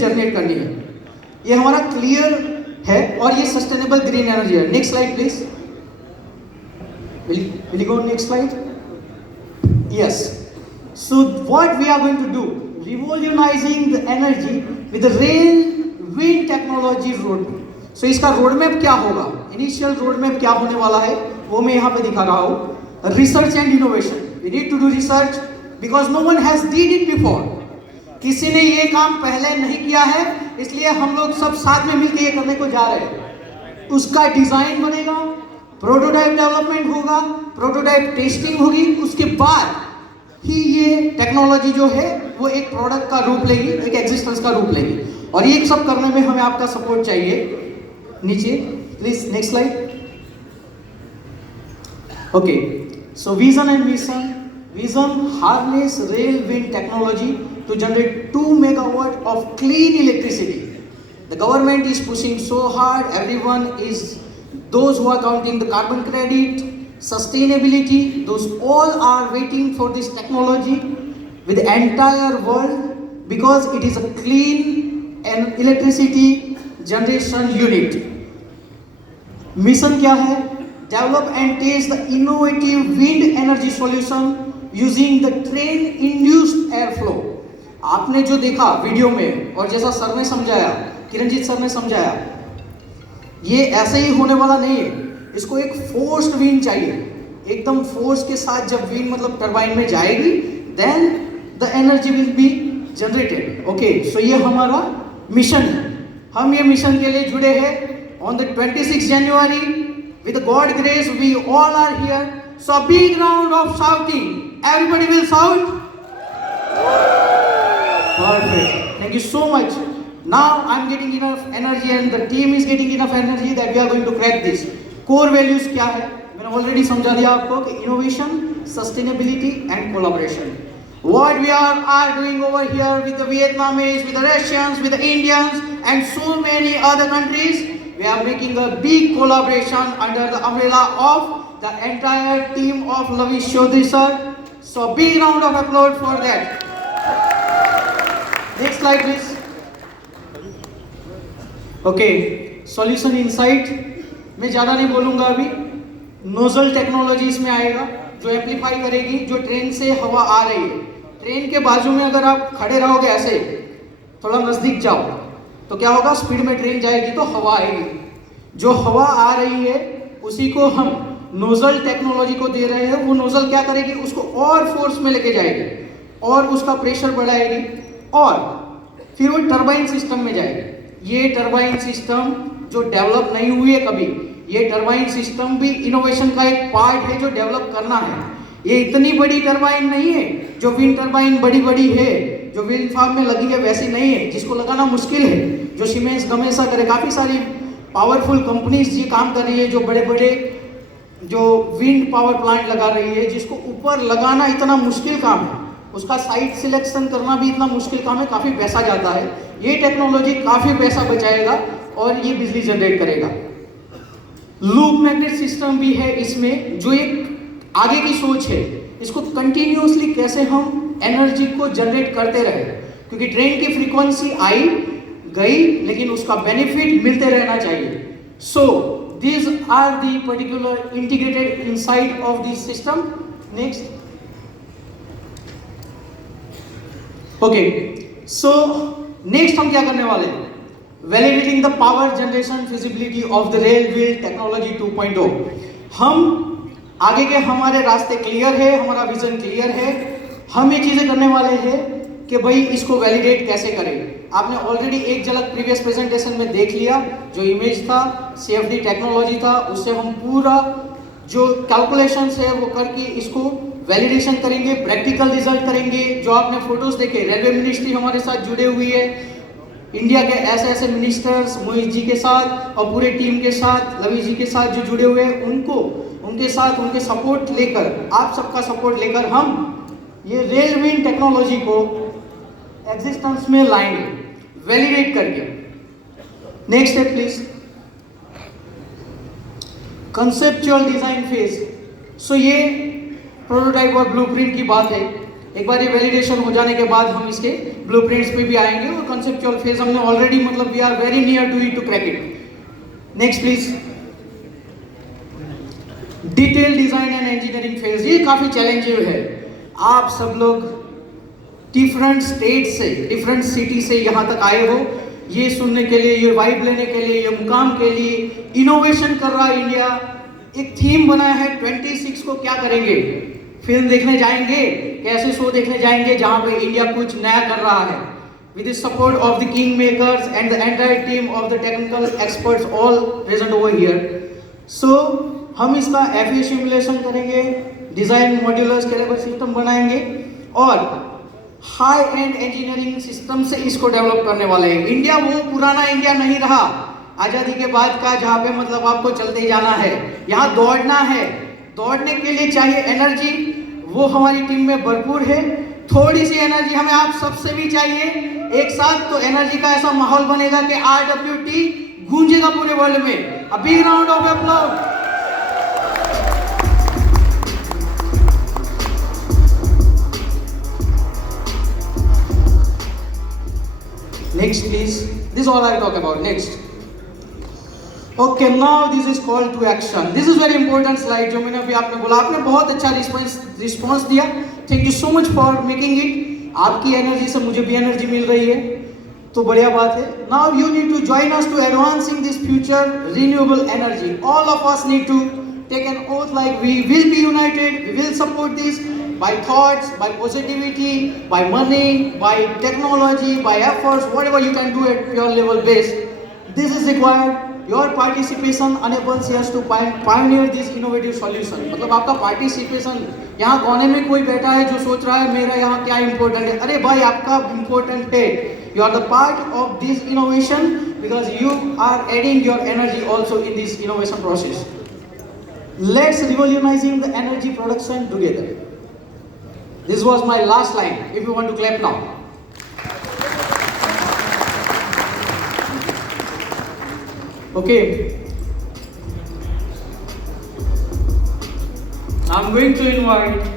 Generate करनी है। ये हमारा क्लियर है और ये सस्टेनेबल ग्रीन एनर्जी है। Next slide please. Will you go next slide? Yes. So what we are going to do? Revolutionizing the energy with the rail wind technology roadmap. So इसका roadmap क्या होगा? Initial roadmap क्या होने वाला है वो मैं यहाँ पे दिखा रहा हूँ। Research and innovation. We need to do research because no one has did it before. किसी ने ये काम पहले नहीं किया है, इसलिए हम लोग सब साथ में मिलकर ये करने को जा रहे हैं। उसका डिजाइन बनेगा, प्रोटोटाइप डेवलपमेंट होगा, प्रोटोटाइप टेस्टिंग होगी, उसके बाद ही ये टेक्नोलॉजी जो है वो एक प्रोडक्ट का रूप लेगी, एक एग्जिस्टेंस का रूप लेगी। और ये सब करने में हमें आपका सपोर्ट चाहिए। नीचे please next slide. Okay, so vision and mission. Vision harness rail wind technology to generate 2 megawatt of clean electricity. The government is pushing so hard. Everyone is, those who are counting the carbon credit, sustainability, those all are waiting for this technology with the entire world because it is a clean and electricity generation unit. Mission क्या है? Develop and test the innovative wind energy solution using the train induced air flow. आपने जो देखा video में और जैसा sir ने समझाया, किरणजीत सर ने समझाया, ये ऐसे ही होने वाला नहीं है. इसको एक फोर्स्ड विंड चाहिए. एकदम फोर्स के साथ जब विंड मतलब टरबाइन में जाएगी then the energy will be generated. Okay, so ये हमारा मिशन है. हम ये मिशन के लिए जुड़े हैं. On the 26 January with God grace we all are here. So a big round of shouting. Everybody will shout. Perfect. Thank you so much. Now I'm getting enough energy and the team is getting enough energy that we are going to crack this. Core values क्या है? मैंने already समझा दिया आपको कि innovation, sustainability and collaboration. What we are doing over here with the Vietnamese, with the Russians, with the Indians and so many other countries, we are making a big collaboration under the umbrella of the entire team of Lavish Chaudhary sir. So big round of applause for that. Next slide please. Okay, solution insight. मैं ज़्यादा नहीं बोलूँगा अभी. Nozzle technology इसमें आएगा जो amplify करेगी जो ट्रेन से हवा आ रही है. ट्रेन के बाजू में अगर आप खड़े रहोगे ऐसे थोड़ा नज़दीक जाओ तो क्या होगा, स्पीड में ट्रेन जाएगी तो हवा आएगी. जो हवा आ रही है उसी को हम नोजल टेक्नोलॉजी को दे रहे हैं. वो नोजल क्या करेगी, उसको और फोर्स में लेके जाएगी और उसका प्रेशर बढ़ाएगी और फिर वो टरबाइन सिस्टम में जाएगी. ये टरबाइन सिस्टम जो डेवलप नहीं हुई है कभी, ये टरबाइन सिस्टम भी इनोवेशन का एक पार्ट है जो डेवलप करना है. ये इतनी बड़ी टरबाइन नहीं है जो विंड टरबाइन बड़ी बड़ी है जो विंड फार्म में लगी है, वैसी नहीं है जिसको लगाना मुश्किल है, जो सीमेंस गमेसा करे. काफ़ी सारी पावरफुल कंपनीज ये काम कर रही है जो बड़े बड़े जो विंड पावर प्लांट लगा रही है, जिसको ऊपर लगाना इतना मुश्किल काम है, उसका साइट सिलेक्शन करना भी इतना मुश्किल काम है, काफ़ी पैसा जाता है. ये टेक्नोलॉजी काफ़ी पैसा बचाएगा और ये बिजली जनरेट करेगा. लूप मैग्नेट सिस्टम भी है इसमें जो एक आगे की सोच है. इसको कंटिन्यूसली कैसे हम एनर्जी को जनरेट करते रहे, क्योंकि ट्रेन की फ्रीक्वेंसी आई गई लेकिन उसका बेनिफिट मिलते रहना चाहिए. सो these are the particular integrated inside of this system. Next. Okay, so next हम क्या करने वाले हैं, validating the power generation feasibility of the rail wheel technology 2.0. हम आगे के हमारे रास्ते क्लियर है, हमारा विजन क्लियर है. हम ये चीजें करने वाले हैं कि भाई इसको वैलिडेट कैसे करें. आपने ऑलरेडी एक झलक प्रीवियस प्रेजेंटेशन में देख लिया. जो इमेज था CFD टेक्नोलॉजी था, उससे हम पूरा जो कैलकुलेशंस है वो करके इसको वैलिडेशन करेंगे, प्रैक्टिकल रिजल्ट करेंगे. जो आपने फोटोज देखे, रेलवे मिनिस्ट्री हमारे साथ जुड़े हुई है, इंडिया के ऐसे ऐसे मिनिस्टर्स मोहित जी के साथ और पूरे टीम के साथ, लवीश जी के साथ जो जुड़े हुए हैं, उनको उनके साथ उनके सपोर्ट लेकर, आप सबका सपोर्ट लेकर हम ये रेल विंड टेक्नोलॉजी को एग्जिस्टेंस में लाएंगे वैलिडेट करके. Next step please. Conceptual design phase. So ये प्रोटोटाइप और ब्लूप्रिंट की बात है. एक बार ये वैलिडेशन हो जाने के बाद हम इसके ब्लूप्रिंट्स पे भी आएंगे और कंसेप्चुअल फेज हमने ऑलरेडी मतलब we are very near to it to crack it. Next please. Detail design and engineering phase, ये काफी चैलेंजिंग है। आप सब लोग डिफरेंट स्टेट से, डिफरेंट सिटी से यहाँ तक आए हो ये सुनने के लिए, ये वाइब लेने के लिए, ये मुकाम के लिए। इनोवेशन कर रहा है इंडिया, एक थीम बनाया है 26 को क्या करेंगे। फिल्म देखने जाएंगे, कैसे शो देखने जाएंगे जहाँ पे इंडिया कुछ नया कर रहा है। With the support of the king makers and the entire team of the technical experts all present over here. So हम इसका FEA सिमुलेशन करेंगे, डिजाइन मॉड्यूलर स्केलेबल सिस्टम बनाएंगे और हाई एंड इंजीनियरिंग सिस्टम से इसको डेवलप करने वाले हैं। इंडिया वो पुराना इंडिया नहीं रहा आजादी के बाद का, जहाँ पे मतलब आपको चलते ही जाना है। यहाँ दौड़ना है, दौड़ने के लिए चाहिए एनर्जी, वो हमारी टीम में भरपूर है। थोड़ी सी एनर्जी हमें आप सबसे भी चाहिए एक साथ, तो एनर्जी का ऐसा माहौल बनेगा कि RWT गूंजेगा पूरे वर्ल्ड में। A big round of applause. Next please, this is all I talk about. Next. Okay, now this is call to action. This is very important slide जो मैंने अभी आपने बोला, आपने बहुत अच्छा रिस्पॉन्स दिया। Thank you so much for making it. आपकी एनर्जी से मुझे भी एनर्जी मिल रही है, तो बढ़िया बात है। Now you need to join us to advancing this future renewable energy. All of us need to take an oath like we will be united, we will support this by thoughts, by positivity, by money, by technology, by efforts, whatever you can do at your level base. This is required. Your participation enables us to pioneer this innovative solution. मतलब आपका participation, यहाँ कोने में कोई बैठा है जो सोच रहा है मेरा यहाँ क्या इम्पोर्टेंट है, अरे भाई आपका इम्पोर्टेंट है। You are the part of this innovation because you are adding your energy also in this innovation process. Let's revolutionizing the energy production together. This was my last line. If you want to clap now. Okay. I'm going to invite